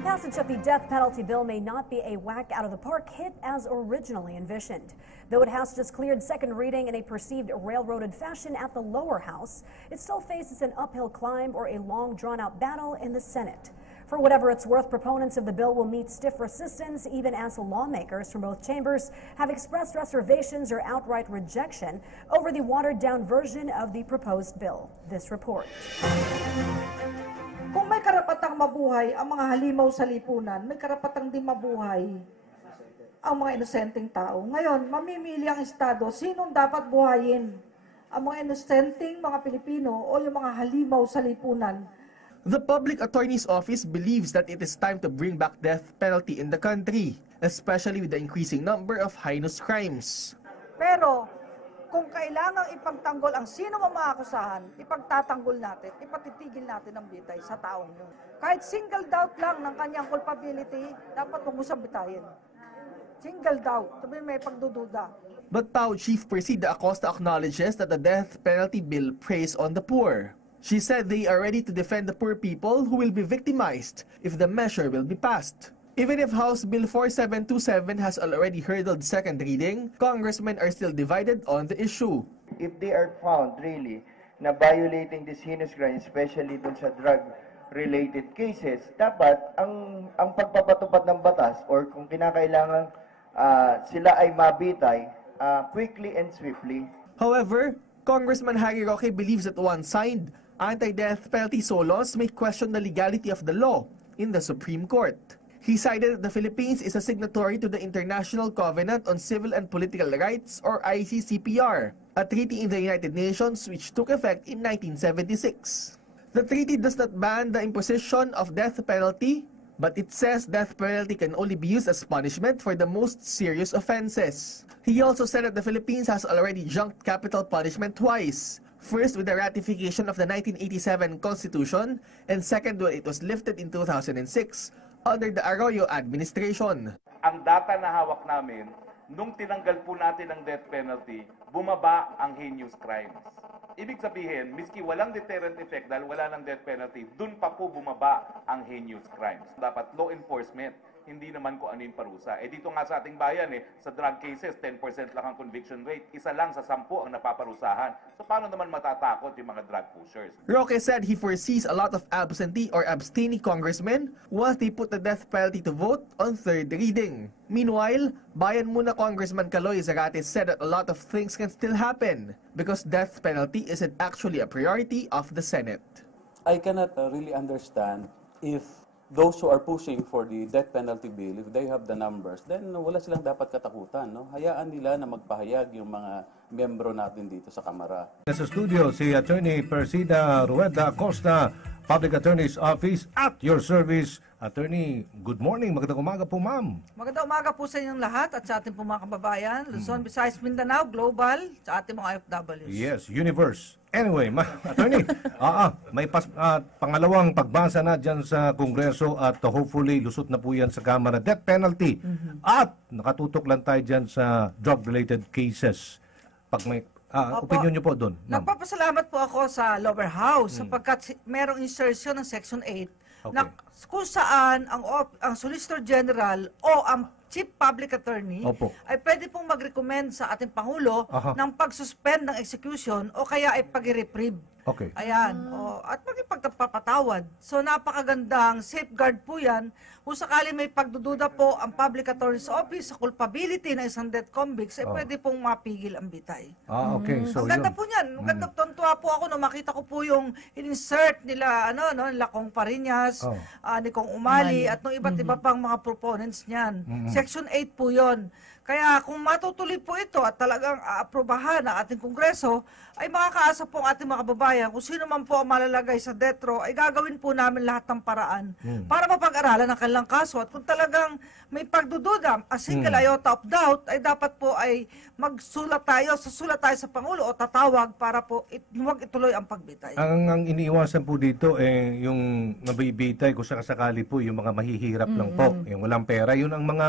The passage of the death penalty bill may not be a whack out of the park hit as originally envisioned. Though it has just cleared second reading in a perceived railroaded fashion at the lower house, it still faces an uphill climb or a long drawn-out battle in the Senate. For whatever it's worth, proponents of the bill will meet stiff resistance, even as lawmakers from both chambers have expressed reservations or outright rejection over the watered-down version of the proposed bill. This report. Kung may karapatang mabuhay ang mga halimaw sa lipunan, may karapatang din mabuhay ang mga inosenteng tao. Ngayon, mamimili ang Estado sinong dapat buhayin, ang mga inosenteng mga Pilipino o yung mga halimaw sa lipunan. The Public Attorney's Office believes that it is time to bring back death penalty in the country, especially with the increasing number of heinous crimes. Pero, kung kailangang ipagtanggol ang sino ang maakusahan, ipagtatanggol natin, ipatitigil natin ang bitay sa taong yun. Kahit single doubt lang ng kanyang culpability, dapat huwag mo sabitayin. Single doubt, sabihin may pagdududa. But Tao Chief Presida Acosta acknowledges that the death penalty bill preys on the poor. She said they are ready to defend the poor people who will be victimized if the measure will be passed. Even if House Bill 4727 has already hurdled second reading, congressmen are still divided on the issue. If they are found really na violating this heinous crime, especially dun sa drug-related cases, dapat ang pagpapatupad ng batas or kung kinakailangan sila ay mabitay quickly and swiftly. However, Congressman Harry Roque believes that once signed, anti-death penalty laws may question the legality of the law in the Supreme Court. He cited that the Philippines is a signatory to the International Covenant on Civil and Political Rights, or ICCPR, a treaty in the United Nations which took effect in 1976. The treaty does not ban the imposition of death penalty, but it says death penalty can only be used as punishment for the most serious offenses. He also said that the Philippines has already junked capital punishment twice. First with the ratification of the 1987 Constitution, and second when it was lifted in 2006 under the Arroyo administration. Ang data na hawak namin, nung tinanggal po natin ang death penalty, bumaba ang heinous crimes. Ibig sabihin, miski walang deterrent effect dahil wala ng death penalty, dun pa po bumaba ang heinous crimes. Dapat law enforcement, hindi naman kung ano yung parusa. Dito nga sa ating bayan, sa drug cases, 10% lang ang conviction rate. Isa lang sa 10 ang napaparusahan. So paano naman matatakot yung mga drug pushers? Roque said he foresees a lot of absentee or abstaining congressmen once they put the death penalty to vote on third reading. Meanwhile, Bayan Muna Congressman Caloy Zarate said that a lot of things can still happen because death penalty isn't actually a priority of the Senate. I cannot really understand if those who are pushing for the death penalty bill, if they have the numbers, then wala silang dapat katakutan. No? Hayaan nila na magpahayag yung mga membro natin dito sa Kamara. Sa studio, si Attorney Persida Rueda Acosta, Public Attorney's Office, at your service. Attorney, good morning. Magandang umaga po, ma'am. Magandang umaga po sa inyong lahat at sa ating po mga kababayan, Luzon, Visayas, Mindanao, Global, sa ating mga OFWs. Yes, universe. Anyway, Attorney, may pangalawang pagbasa na dyan sa Kongreso at hopefully lusot na po yan sa Kamara. Death penalty. At nakatutok lang tayo dyan sa drug-related cases. Pag may opinion nyo po doon, ma'am. Nagpapasalamat po ako sa lower house sapagkat merong insertion ng Section 8 na kung saan ang Solicitor General o ang Chief Public Attorney ay pwede pong mag-recommend sa ating Pangulo ng pag-suspend ng execution o kaya ay pag-reprieve. Okay. Ayan. At magpagpapatawad. So napakagandang safeguard po yan. Kung sakali may pagdududa po ang Public Attorney's Office sa culpability ng isang death convict, ay pwede pong mapigil ang bitay. Okay. So, ang ganda po niyan. Ang ganda, tontuwa po ako nung makita ko po yung insert nila, nila Kong Pariñas, ni Kong Umali, at nung iba't iba pang mga proponents niyan. Section 8 po yon. Kaya kung matutuloy po ito at talagang aprobahan ng ating Kongreso, ay makakaasa po ang ating mga kababayan kung sino man po ang malalagay sa death row, ay gagawin po namin lahat ng paraan para mapag-aralan ang kanilang kaso. At kung talagang may pagdududa, a single iota of doubt, ay dapat po ay susulat tayo sa Pangulo o tatawag para po huwag ituloy ang pagbitay. Ang iniiwasan po dito, yung mabibitay kung sakasakali po, yung mga mahihirap lang po, yung walang pera, yun ang mga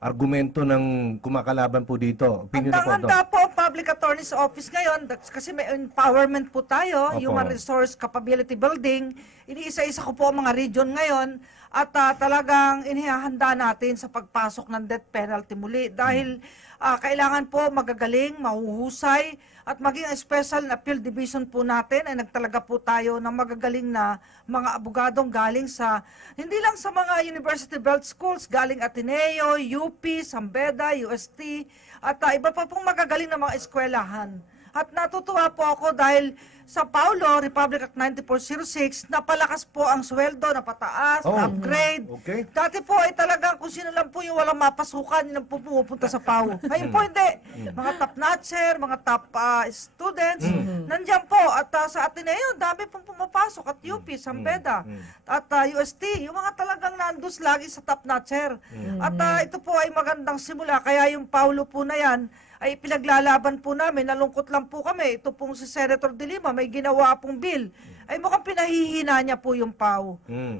argumento ng kumakalaban po dito. Handa po ang Public Attorney's Office ngayon kasi may empowerment po tayo, human resource capability building. Iniisa-isa ko po ang mga region ngayon at talagang inihahanda natin sa pagpasok ng death penalty muli dahil kailangan po magagaling, mahuhusay at maging ang special appeal division po natin ay nagtalaga po tayo ng magagaling na mga abogadong galing sa hindi lang sa mga University Belt Schools, galing Ateneo, UP, Sambeda, UST at iba pa pong magagaling na mga eskwelahan. At natutuwa po ako dahil sa Paulo, Republic Act 9406, napalakas po ang sweldo, napataas, na-upgrade. Okay. Dati po ay talagang kung sino lang po yung walang mapasukan, yun ang po pumupunta sa PAO. Ngayon po hindi. Mga top-notcher, mga top students, nandiyan po. At sa Ateneo, dami pong pumapasok. At UP, Sambeda, at UST, yung mga talagang nandus lagi sa top-notcher. At ito po ay magandang simula. Kaya yung Paulo po na yan, ay pinaglalaban po namin, nalungkot lang po kami. Ito pong si Senator De Lima, may ginawa pong bill. Ay mukhang pinahihina niya po yung PAO.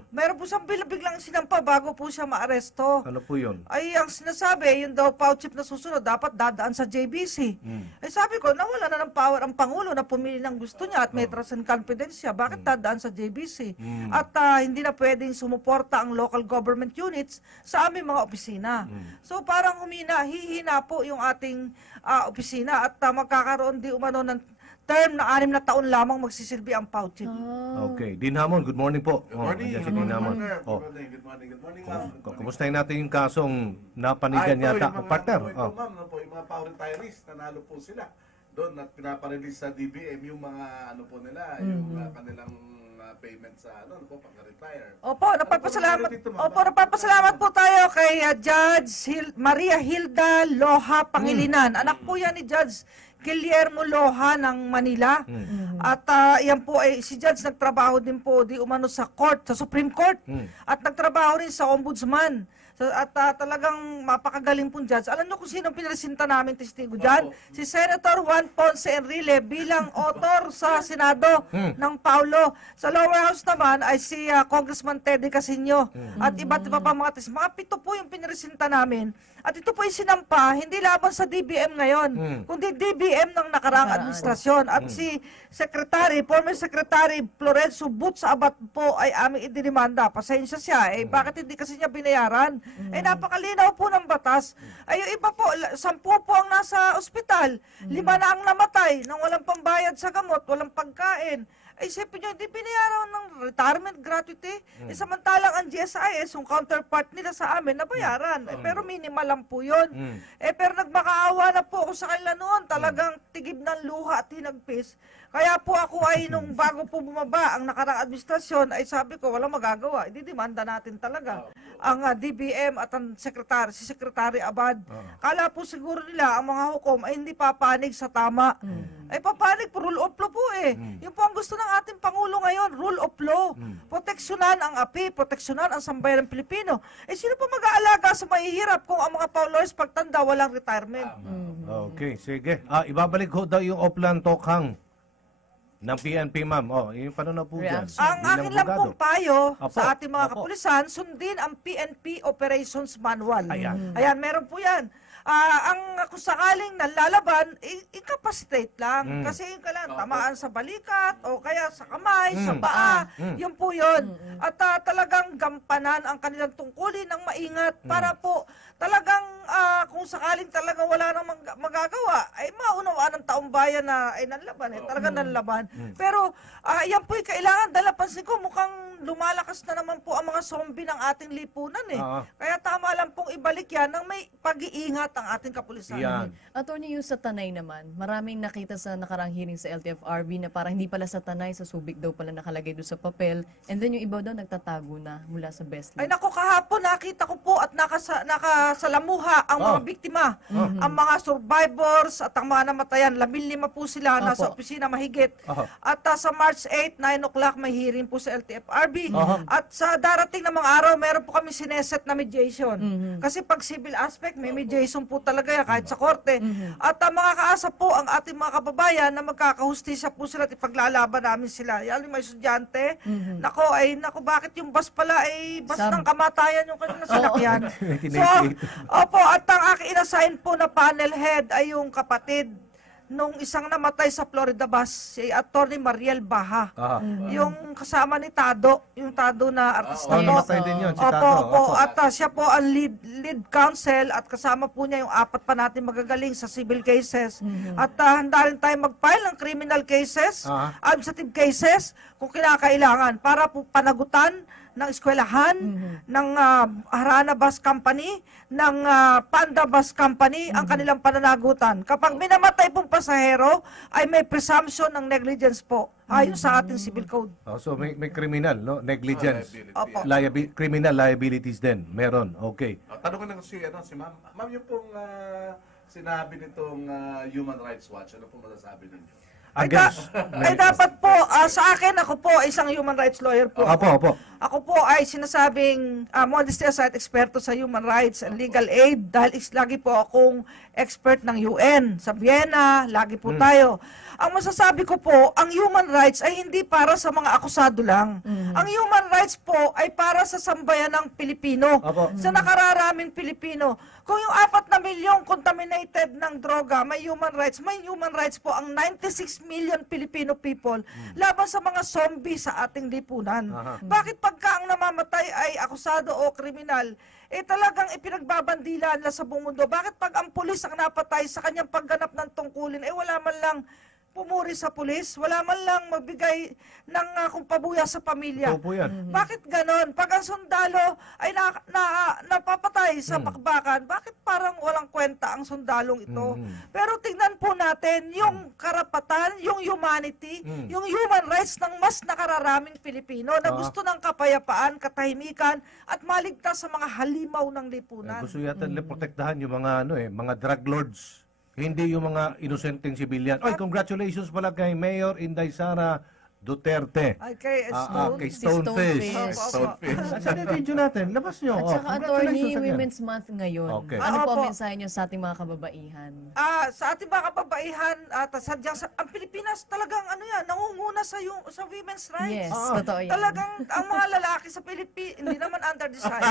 Meron po siyang bill biglang sinampa bago po siya maaresto. Ano po yun? Ay ang sinasabi, yung daw PAO chief na susunod, dapat dadaan sa JBC. Ay sabi ko, nawala na ng power ang Pangulo na pumili ng gusto niya at may trust and confidence siya. Bakit dadaan sa JBC? At hindi na pwedeng sumuporta ang local government units sa aming mga opisina. So parang hihina po yung ating opisina at magkakaroon di umano ng term na 6 na taon lamang magsisilbi ang PAO chief. Okay. Dean Hamon, good morning po. Good morning. Nandiyan si Good Dean Hamon. morning. Oh. Good morning. Good morning, ma'am. Kumustahin natin yung kasong napanigan yata. Partner. Ito, ma'am, yung mga PAO retirees, nanalo po sila. Doon at pinaparelease sa DBM yung mga ano po nila, yung kanilang payment sa pagka-retire. Opo, napapasalamat po tayo kay Judge Maria Hilda Loha Pangilinan. Anak po yan ni Judge Guillermo Loha ng Manila. At yan po ay si Judge nagtrabaho din po di umano sa court, sa Supreme Court. At nagtrabaho rin sa Ombudsman. At talagang mapakagaling pong judge. Alam niyo kung sino pinaresinta namin testigo dyan? Si Senator Juan Ponce Enrile bilang author sa Senado ng Paulo. Sa lower house naman ay si Congressman Teddy Casino at iba't iba pa mga testigo. Mga 7 po yung pinaresinta namin. At ito po ay sinampa, hindi laban sa DBM ngayon, kundi DBM ng nakaraang administrasyon. At si former Secretary Florencio Boots Abad po ay aming idinimanda. Pasensya siya, bakit hindi kasi niya binayaran? Napakalinaw po ng batas. Ay yung iba po, 10 po ang nasa ospital, 5 na ang namatay nang walang pambayad sa gamot, walang pagkain. Isipin nyo, hindi binayaran ng retirement gratuity. Samantalang ang GSIS, yung counterpart nila sa amin, nabayaran. Pero minimal lang po yun. Pero nagmakaawa na po ako sa kanila noon. Talagang tigib ng luha at hinagpis. Kaya po ako ay nung bago po bumaba ang nakaraang administrasyon, ay sabi ko, walang magagawa. Ididimanda natin talaga ang DBM at ang si Secretary Abad. Kala po siguro nila ang mga hukom ay hindi papanig sa tama. Ay papanig po, rule of law po Yung po ang gusto ng ating Pangulo ngayon, rule of law. Proteksyonan ang API, proteksyonan ang sambayanang Pilipino. Sino pa mag-aalaga sa mahihirap kung ang mga lawyers pagtanda walang retirement? Okay, sige. Ibabalik ko daw yung Oplan Tokhang ng PNP, ma'am. Yung paano na po dyan? Ang akin lang pong payo sa ating mga Apo. kapulisan, sundin ang PNP Operations Manual. Ayan. Meron po yan. Kung sakaling nalalaban, incapacitate lang. Kasi yung kailangan tamaan sa balikat o kaya sa kamay, sa paa. Yun po yun. At talagang gampanan ang kanilang tungkulin ng maingat para po talagang kung sakaling talagang wala nang magagawa, ay maunawaan ng taong bayan na ay nanlaban. Talagang nanlaban. Pero yan po'y kailangan, dahil napansin ko mukhang lumalakas na naman po ang mga zombie ng ating lipunan Kaya tama lang pong ibalik yan ng may pag-iingat ang ating kapulisan. Yan. Attorney, yung sa Tanay naman, maraming nakita sa nakarang hearing sa LTFRB na parang hindi pala sa Tanay, sa Subic daw pala nakalagay doon sa papel. And then yung iba daw nagtatago na mula sa best list. Ay naku, kahapon nakita ko po at nakasalamuha ang mga biktima. Ang mga survivors at ang mga namatayan. 15 po sila nasa opisina mahigit. At sa March 8, 9 o'clock may hearing po sa LTFRB. At sa darating na mga araw, meron po kami sineset na mediation. Kasi pag civil aspect, may mediation po talaga yan kahit sa korte. At mga kaasa po ang ating mga kababayan na magkakahustisya po sila at ipaglalaban namin sila. Yan yung may estudyante. Nako, bakit yung bus pala ay bus ng kamatayan yung kanilang sinakyan? So, at ang aking inassign po na panel head ay yung kapatid nung isang namatay sa Florida bus, si Attorney Mariel Baha. Yung kasama ni Tado, yung Tado na artista po. Namatay din yun, si Opo, Tado. opo. Opo. At siya po ang lead counsel at kasama po niya yung 4 pa natin magagaling sa civil cases. At handa rin tayo mag-file ng criminal cases, administrative cases, kung kinakailangan, para po panagutan ng eskwelahan, ng Harana Bus Company, ng Panda Bus Company, ang kanilang pananagutan. Kapag minamatay pong pasahero, ay may presumption ng negligence po, ayon sa ating civil code. So may criminal, no? Negligence. Opo. Criminal liabilities din. Meron. Okay. Tanong ko lang si Ma'am. Ma'am, yung pong sinabi nitong Human Rights Watch, ano pong masasabi ninyo? Against. Dapat po, sa akin, ako po, isang human rights lawyer po. Opo. Ako po ay sinasabing modesty aside, eksperto sa human rights and legal aid dahil lagi po akong expert ng UN. Sa Vienna, lagi po tayo. Ang masasabi ko po, ang human rights ay hindi para sa mga akusado lang. Ang human rights po ay para sa sambayanang Pilipino, sa nakararaming Pilipino. Kung yung 4 na milyong contaminated ng droga, may human rights po ang 96 million Filipino people laban sa mga zombie sa ating lipunan. Bakit pagka ang namamatay ay akusado o kriminal, talagang ipinagbabandila nila sa buong mundo? Bakit pag ang pulis ang napatay sa kanyang pagganap ng tungkulin, wala man lang pumuri sa pulis, wala man lang magbigay ng kumpabuya sa pamilya? Opo yan. Bakit ganon? Pag ang sundalo ay napapatay sa bakbakan, bakit parang walang kwenta ang sundalong ito? Pero tingnan po natin yung karapatan, yung humanity, yung human rights ng mas nakararaming Pilipino na gusto ng kapayapaan, katahimikan, at maligtas sa mga halimaw ng lipunan. Gusto yata nila protektahan yung mga mga drug lords. Hindi yung mga inosenteng sibilyan. Oy, congratulations pala kay Mayor Inday Sara Duterte. Ay, kay Kay Stonefish. Stonefish. Saan yung video natin? Labas nyo. At saka attorney, Women's Month ngayon. Okay. Ano po Opo. ang mensahe nyo sa ating mga kababaihan? Sa ating mga kababaihan, at sadyang ang Pilipinas talagang nangunguna sa women's rights. Yes, totoo yan. Talagang ang mga lalaki sa Pilipinas, hindi naman under desire.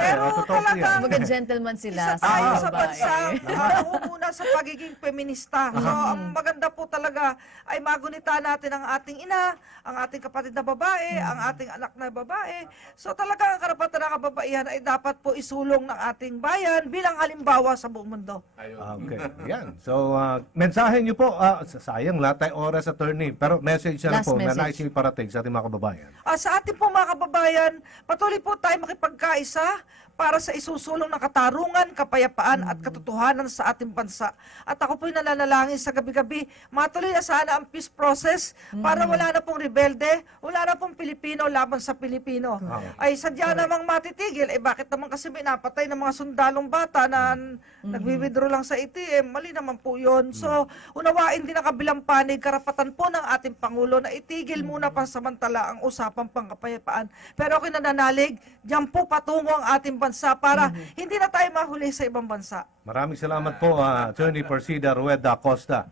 Pero totoo po yan. talagang Mga gentleman sila isa tayo sa sa bansa babae. nangunguna sa pagiging feminista. So, ang maganda po talaga ay magunita natin ang ating ina, ang ating kapatid na babae, ang ating anak na babae. So talaga ang karapatan ng kababaihan ay dapat po isulong ng ating bayan bilang halimbawa sa buong mundo. Okay. Yan. So, mensahe nyo po. Sayang, lahat tayo oras, attorney. Pero message na Last po na message. nais nyo iparating sa ating mga kababayan. Sa ating po mga kababayan, patuloy po tayo makipagkaisa para sa isusulong ng katarungan, kapayapaan at katotohanan sa ating bansa. At ako po'y nananalangin sa gabi-gabi, matuloy na sana ang peace process para wala na pong rebelde, wala na pong Pilipino laban sa Pilipino. Ay sadya namang matitigil, bakit naman kasi may napatay ng mga sundalong bata na nagwi-withdraw lang sa ATM, mali naman po yun. So, unawain din ang kabilang panig, karapatan po ng ating Pangulo na itigil muna pansamantala ang usapang pangkapayapaan. Pero ako'y nananalig, diyan po patungo ang ating bansa para hindi na tayo mahuli sa ibang bansa. Maraming salamat po, Attorney Persida Rueda Acosta.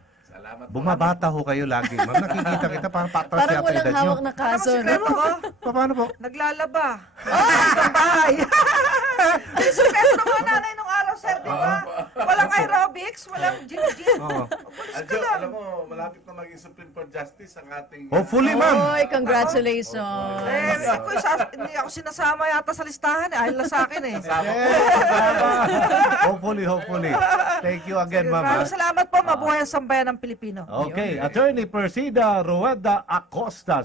Bumabata ho kayo lagi. Ma'am, nakikita kita parang patras Parang yata walang edad nyo. hawak na kaso. Ano sikreto ko? Paano po? Naglalaba. Sa bahay. Yung sikreto ng mga nanay nung araw, sir, di ba? Walang aerobics, walang gym-gym. Pulis ka lang. Alam mo, malapit na maging Supreme Court Justice ang ating... Hopefully, ma'am. Oy, congratulations. Hindi ako sinasama yata sa listahan. Ayaw lang sa akin eh. Hopefully. Thank you again, ma'am. Maraming salamat po. Mabuhay ang sambayan ng Pilipino. Okay, Attorney Persida Rueda Acosta.